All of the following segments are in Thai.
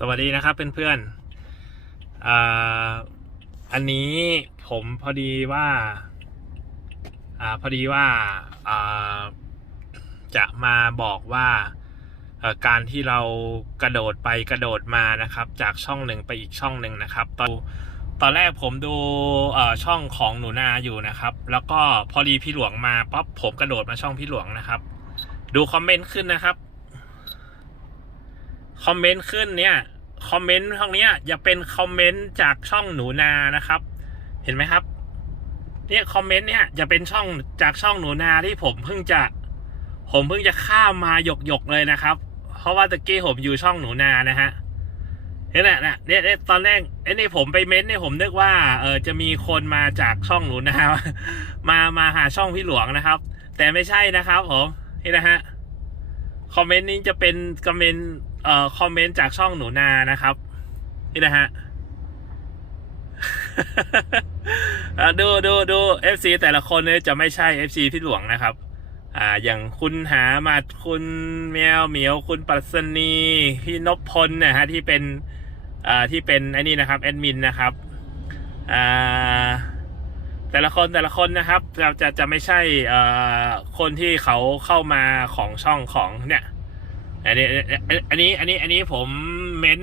สวัสดีนะครับเพื่อนๆออันนี้ผมพอดีว่าอาพอดีว่าาจะมาบอกว่าการที่เรากระโดดไปกระโดดมานะครับ จากช่องหนึ่งไปอีกช่องหนึ่งนะครับ ตอนตอนแรกผมดูช่องของหนูนาอยู่นะครับ แล้วก็พอดีพี่หลวงมาปั๊บผมกระโดดมาช่องพี่หลวงนะครับ ดูคอมเมนต์ขึ้นนะครับ คอมเมนต์ขึ้นเนี่ยคอมเมนต์พวกเนี้อย่าเป็นคอมเมนต์จากช่องหนูนานะครับ เห็นไหมครับเนี่ยคอมเมนต์เนี่ยจะเป็นช่องจากช่องหนูนาที่ผมเพิ่งจะ ผมเพิ่งจะข้ามมาหยกหยกเลยนะครับ เพราะว่าตะกี้ผมอยู่ช่องหนูนานะฮะนี่แหละนะเนี่ยเนี่ยตอนแรกไอ้นี่ผมไปเม้นต์เนี่ยผมนึกว่าเออจะมีคนมาจากช่องหนูนามามาหาช่องพี่หลวงนะครับ แต่ไม่ใช่นะครับผมนี่นะฮะคอมเมนต์นี้จะเป็นคอมเมนต์ อ่อคอมเมนต์จากช่องหนูนานะครับ นี่นะฮะอะดูดูดู FC แต่ละคนเนี่ยจะไม่ใช่ FC พี่หลวงนะครับ อ่า อย่างคุณหามาดคุณแมวเหมียวคุณปัสนีพี่นพพลนะฮะที่เป็นอ่าที่เป็นไอ้นี่นะครับแอดมินนะครับอ่าแต่ละคนแต่ละคนนะครับจะจะจะไม่ใช่เอ่อคนที่เขาเข้ามาของช่องของเนี่ย อันนี้อันนี้อันนี้อันนี้ผมเม้น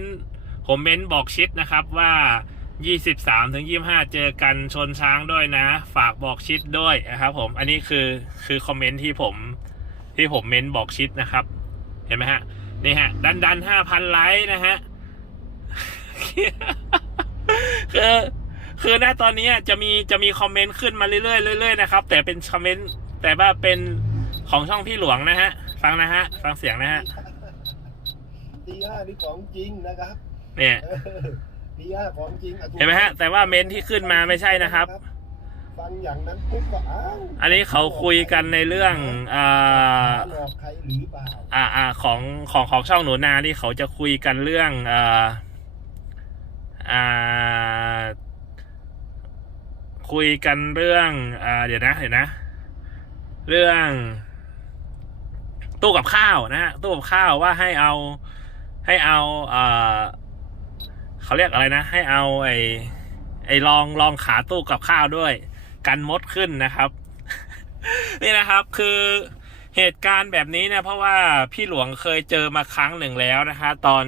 ผมเม้นบอกชิดนะครับว่า 23ถึง25 เจอกันชนช้างด้วยนะ ฝากบอกชิดด้วยนะครับผมอันนี้คือคือคอมเมนต์ที่ผมที่ผมเม้นบอกชิดนะครับ เห็นไหมฮะนี่ฮะ ดันดัน5,000ไลค์นะฮะคือคือณตอนนี้จะมีจะมีคอมเมนต์ขึ้นมาเรื่อยๆเรื่อยๆนะครับ แต่เป็นคอมเมนต์แต่ว่าเป็นของช่องพี่หลวงนะฮะ ฟังนะฮะ ฟังเสียงนะฮะ ตีห้านี่ของจริงนะครับเนี่ยเออตีห้าของจริงอะถูกเห็นไหมฮะ แต่ว่าเมนต์ที่ขึ้นมาไม่ใช่นะครับฟังอย่างนั้นปุ๊บก็อ้าวอันนี้เขาคุยกันในเรื่องอ่าหลอกใครหรือเปล่าอ่าอ่าของของของช่องหนูนาที่เขาจะคุยกันเรื่องอ่าอ่าคุยกันเรื่องอ่าเดี๋ยวนะเดี๋ยวนะ เรื่องตู้กับข้าวนะฮะตู้กับข้าวว่าให้เอา ให้เอาเอ่อเขาเรียกอะไรนะ ให้เอาไอ้ไอ้รองรองขาตู้กับข้าวด้วย กันมดขึ้นนะครับ นี่นะครับคือเหตุการณ์แบบนี้เนี่ยเพราะว่าพี่หลวงเคยเจอมาครั้งหนึ่งแล้วนะคะตอน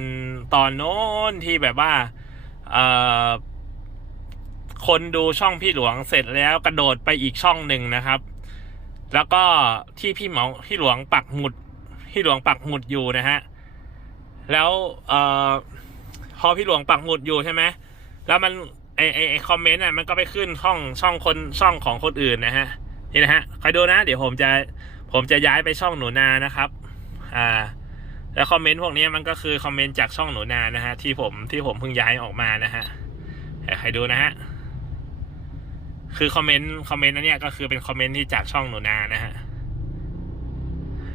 ตอนโน้นที่แบบว่าเอ่อคนดูช่องพี่หลวงเสร็จแล้วกระโดดไปอีกช่องหนึ่งนะครับ แล้วก็ที่พี่หมอพี่หลวงปักหมุดพี่หลวงปักหมุดอยู่นะฮะ แล้วเอ่อพอพี่หลวงปักหมุดอยู่ใช่ไหมแล้วมันไอไอไอคอมเมนต์อะมันก็ไปขึ้นช่องช่องคนช่องของคนอื่นนะฮะนี่นะฮะคอยดูนะ เดี๋ยวผมจะผมจะย้ายไปช่องหนูนานะครับ อ่า แล้วคอมเมนต์พวกนี้มันก็คือคอมเมนต์จากช่องหนูนานะฮะที่ผมที่ผมเพิ่งย้ายออกมานะฮะใครดูนะฮะคือคอมเมนต์คอมเมนต์อันเนี้ยก็คือเป็นคอมเมนต์ที่จากช่องหนูนานะฮะ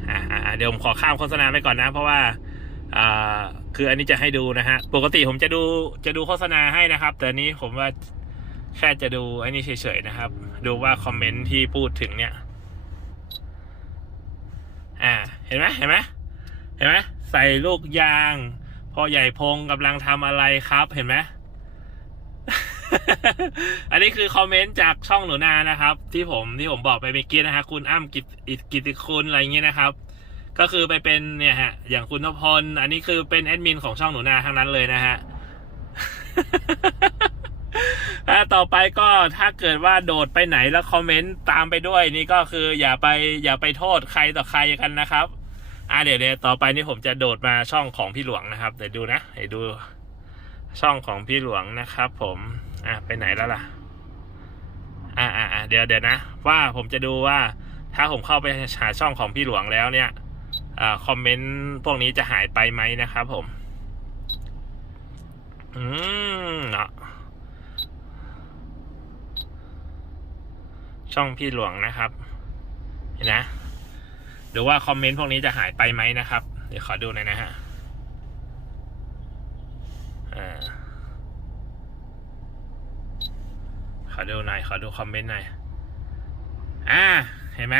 อ่าเดี๋ยวผมขอข้ามโฆษณาไปก่อนนะ เพราะว่า อ่าคืออันนี้จะให้ดูนะฮะ ปกติผมจะดูจะดูโฆษณาให้นะครับ แต่อันนี้ผมว่าแค่จะดูอ้นี่เฉยๆนะครับ ดูว่าคอมเมนต์ที่พูดถึงเนี่ย อ่า เห็นไหมเห็นไหมเห็นไหมใส่ลูกยางพ่อใหญ่พงกำลังทำอะไรครับเห็นไหมอันนี้คือคอมเมนต์จากช่องหนูนานะครับ ที่ผมที่ผมบอกไปเมื่อกี้นะฮะคุณอ้ำกิตกิติคุณอะไรอย่างเงี้ยนะครับ ก็คือไปเป็นเนี่ยฮะ อย่างคุณนพลอันนี้คือเป็นแอดมินของช่องหนูนาทั้งนั้นเลยนะฮะต่อไปก็ถ้าเกิดว่าโดดไปไหนแล้วคอมเมนต์ตามไปด้วย นี่ก็คืออย่าไปอย่าไปโทษใครต่อใครกันนะครับอ่าเดี๋ยวเดี๋ยวต่อไปนี่ผมจะโดดมาช่องของพี่หลวงนะครับเดี๋ยวดูนะเดี๋ยวดูช่องของพี่หลวงนะครับ ผมอะไปไหนแล้วล่ะ อ่าอ่าอ่าเดี๋ยวเดี๋ยวนะ ว่าผมจะดูว่าถ้าผมเข้าไปหาช่องของพี่หลวงแล้วเนี่ย คอมเมนต์พวกนี้จะหายไปไหมนะครับผม อืมเนาะช่องพี่หลวงนะครับ เห็นนะหรือว่าคอมเมนต์พวกนี้จะหายไปไหมนะครับ เดี๋ยวขอดูหน่อยนะฮะอ่าขอดูหน่อย ขอดูคอมเมนต์หน่อย อ่า เห็นไหม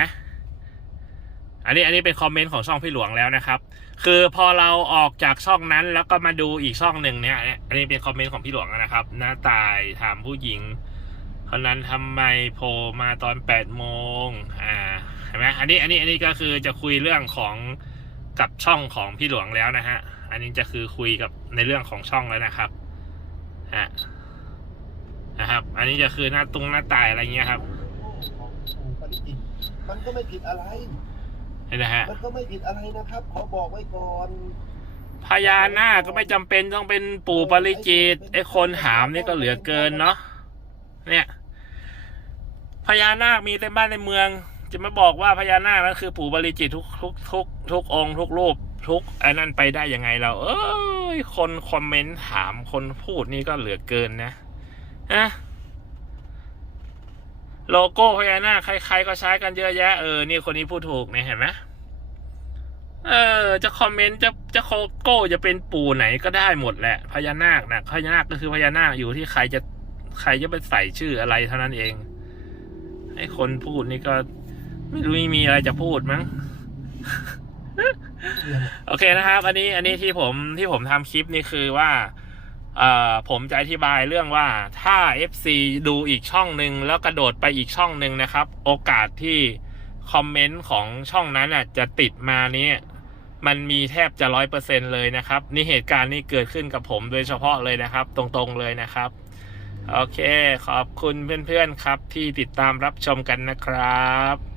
อันนี้อันนี้เป็นคอมเมนต์ของช่องพี่หลวงแล้วนะครับ คือพอเราออกจากช่องนั้นแล้วก็มาดูอีกช่องหนึ่งเนี่ยอันนี้เป็นคอมเมนต์ของพี่หลวงนะครับหน้าตายถามผู้หญิงคนนั้นทำไมโผล่มาตอนแปดโมงอ่าเห็นไหมอันนี้อันนี้อันนี้ก็คือจะคุยเรื่องของกับช่องของพี่หลวงแล้วนะฮะ อันนี้จะคือคุยกับในเรื่องของช่องแล้วนะครับฮะนะครับ อันนี้จะคือหน้าตุงหน้าตายอะไรเงี้ยครับมันก็ไม่ผิดอะไร นไหมฮะมันก็ไม่ผิดอะไรนะครับ ขอบอกไว้ก่อนพญานาคก็ไม่จำเป็นต้องเป็นปู่ปริจิตรไอ้คนหามนี่ก็เหลือเกินเนาะเนี่ยพญานาคมีเต็มบ้านในเมือง จะมาบอกว่าพญานาคนั้นคือปู่ปริจิตรทุกทุกทุกทุกองค์ทุกรูปทุกไอ้นั่นไปได้ยังไงเรา เอ้ยคนคอมเมนต์ถามคนพูดนี่ก็เหลือเกินนะนะ โลโก้พญานาคใครๆก็ใช้กันเยอะแยะเออนี่คนนี้พูดถูกเนี่ยเห็นไหมเออ จะคอมเมนต์จะจะโคโก้จะเป็นปู่ไหนก็ได้หมดแหละพญานาคนะพญานาคก็คือพญานาคอยู่ที่ใครจะใครจะไปใส่ชื่ออะไรเท่านั้นเองไอ้คนพูดนี่ก็ ไม่รู้มีอะไรจะพูดมั้งโอเคนะครับ อันนี้อันนี้ที่ผมที่ผมทำคลิปนี่คือว่า ผมจะอธิบายเรื่องว่าถ้า FC ดูอีกช่องหนึ่งแล้วกระโดดไปอีกช่องหนึ่งนะครับ โอกาสที่คอมเมนต์ของช่องนั้นอะจะติดมานี้มันมีแทบจะร้อยเปอร์เซ็นเลยนะครับ นี่เหตุการณ์นี้เกิดขึ้นกับผมโดยเฉพาะเลยนะครับ ตรงๆเลยนะครับ โอเค ขอบคุณเพื่อนๆครับที่ติดตามรับชมกันนะครับ